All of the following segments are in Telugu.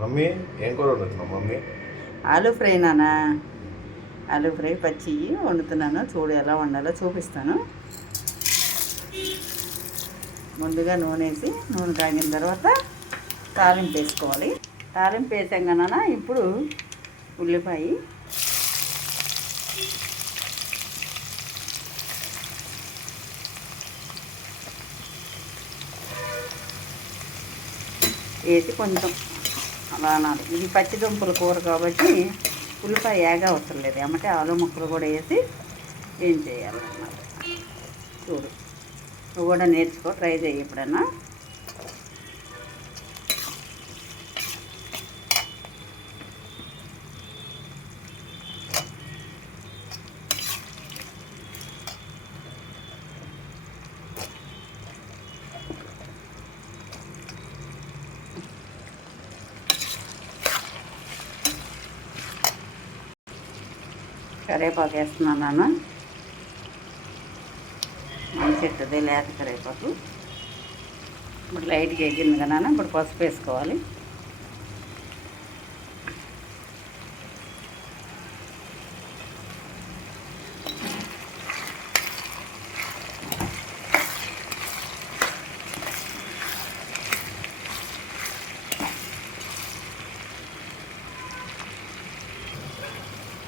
మమ్మీ ఏం కూర వండుతున్నావు మమ్మీ? ఆలూ ఫ్రై నానా. ఆలూ ఫ్రై పచ్చి వండుతున్నాను. చూడు ఎలా వండాలో చూపిస్తాను. ముందుగా నూనె వేసి నూనె కాగిన తర్వాత తాలింపు వేసుకోవాలి. తాలింపు వేసాం కన్నా ఇప్పుడు ఉల్లిపాయ వేసి కొంచెం అలా అనాలి. ఇది పచ్చి దుంపల కూర కాబట్టి ఉల్లిపాయ ఏగా అవసరం లేదు. ఏమంటే ఆలు ముక్కలు కూడా వేసి ఏం చేయాలన్నమాట. చూడు, నువ్వు కూడా నేర్చుకో, ట్రై చేయి ఎప్పుడన్నా. కరివేపాకు వేస్తున్నాను నాన్న. మంచి చెట్టుది లేత కరివేపాకు. ఇప్పుడు లైట్గా ఎగ్గింది కదా నాన్న. ఇప్పుడు పసుపు వేసుకోవాలి.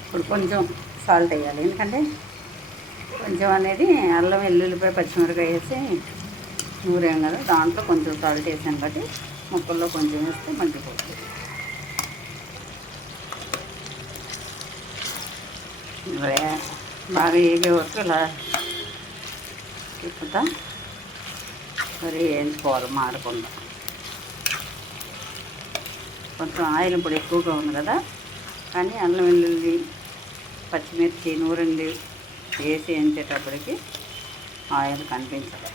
ఇప్పుడు కొంచెం సాల్ట్ వేయాలి. ఎందుకంటే కొంచెం అనేది అల్లం వెల్లుల్లిపాయ పచ్చిమిరకాయ వేసి నూరాం కదా, దాంట్లో కొంచెం సాల్ట్ వేసాను బట్టి ముక్కల్లో కొంచెం వేస్తే మంచిపోతుంది. బాగా ఏగే వరకు ఇలా తిప్పుతా మరి వేయించుకోవాలి మాడకుండా. కొంచెం ఆయిల్ ఇప్పుడు ఎక్కువగా ఉంది కదా, కానీ అల్లం వెల్లుల్లి పచ్చిమిర్చి నూరండి వేసి వేయించేటప్పటికి ఆయిల్ కనిపించదు.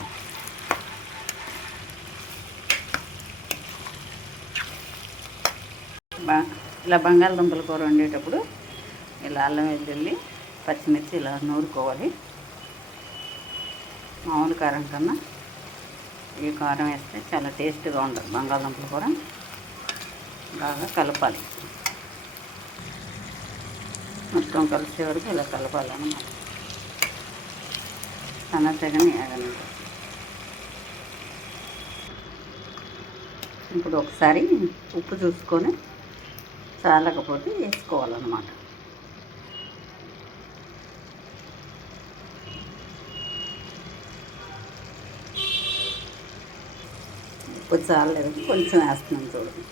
ఇలా బంగాళదుంపల కూర వండేటప్పుడు ఇలా అల్లం వెల్లుల్లి పచ్చిమిర్చి ఇలా నూరుకోవాలి. మామూలు కారం కన్నా ఈ కారం వేస్తే చాలా టేస్ట్గా ఉంటుంది. బంగాళదుంపల కూర బాగా కలపాలి. మొత్తం కలిసే వరకు ఇలా కలపాలన్నమాట. సన్నసగని వేగని. ఇప్పుడు ఒకసారి ఉప్పు చూసుకొని చాలకపోతే వేసుకోవాలన్నమాట. ఉప్పు చాలలేదు, కొంచెం వేస్తున్నాం చూడండి.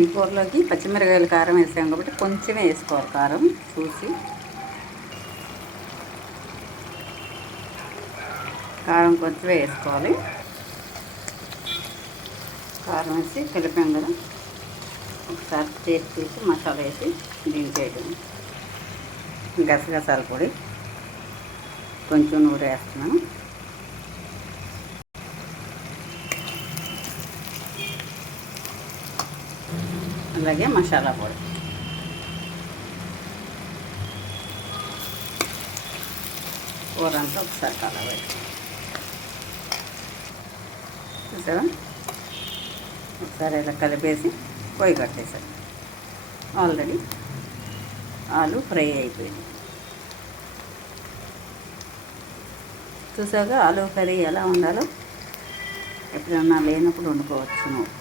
ఈ కూరలోకి పచ్చిమిరకాయలు కారం వేసాం కాబట్టి కొంచెమే వేసుకోవాలి కారం చూసి. కారం కొంచెమే వేసుకోవాలి. కారం వేసి కలిపాం కదా, ఒకసారి టేస్ట్ చేసి మసాలా వేసి దించేయడం. గసగసాల పొడి కొంచెం నూనె వేస్తున్నాను. అలాగే మసాలా పొడి. కూర అంతా ఒకసారి కలవాలి. చూసారా, ఒకసారి ఇలా కలిపేసి పొయ్యి కట్టేసాను. ఆల్రెడీ ఆలు ఫ్రై అయిపోయింది. చూసాక ఆలు కర్రీ ఎలా ఉండాలో ఎప్పుడన్నా లేనప్పుడు వండుకోవచ్చు నువ్వు.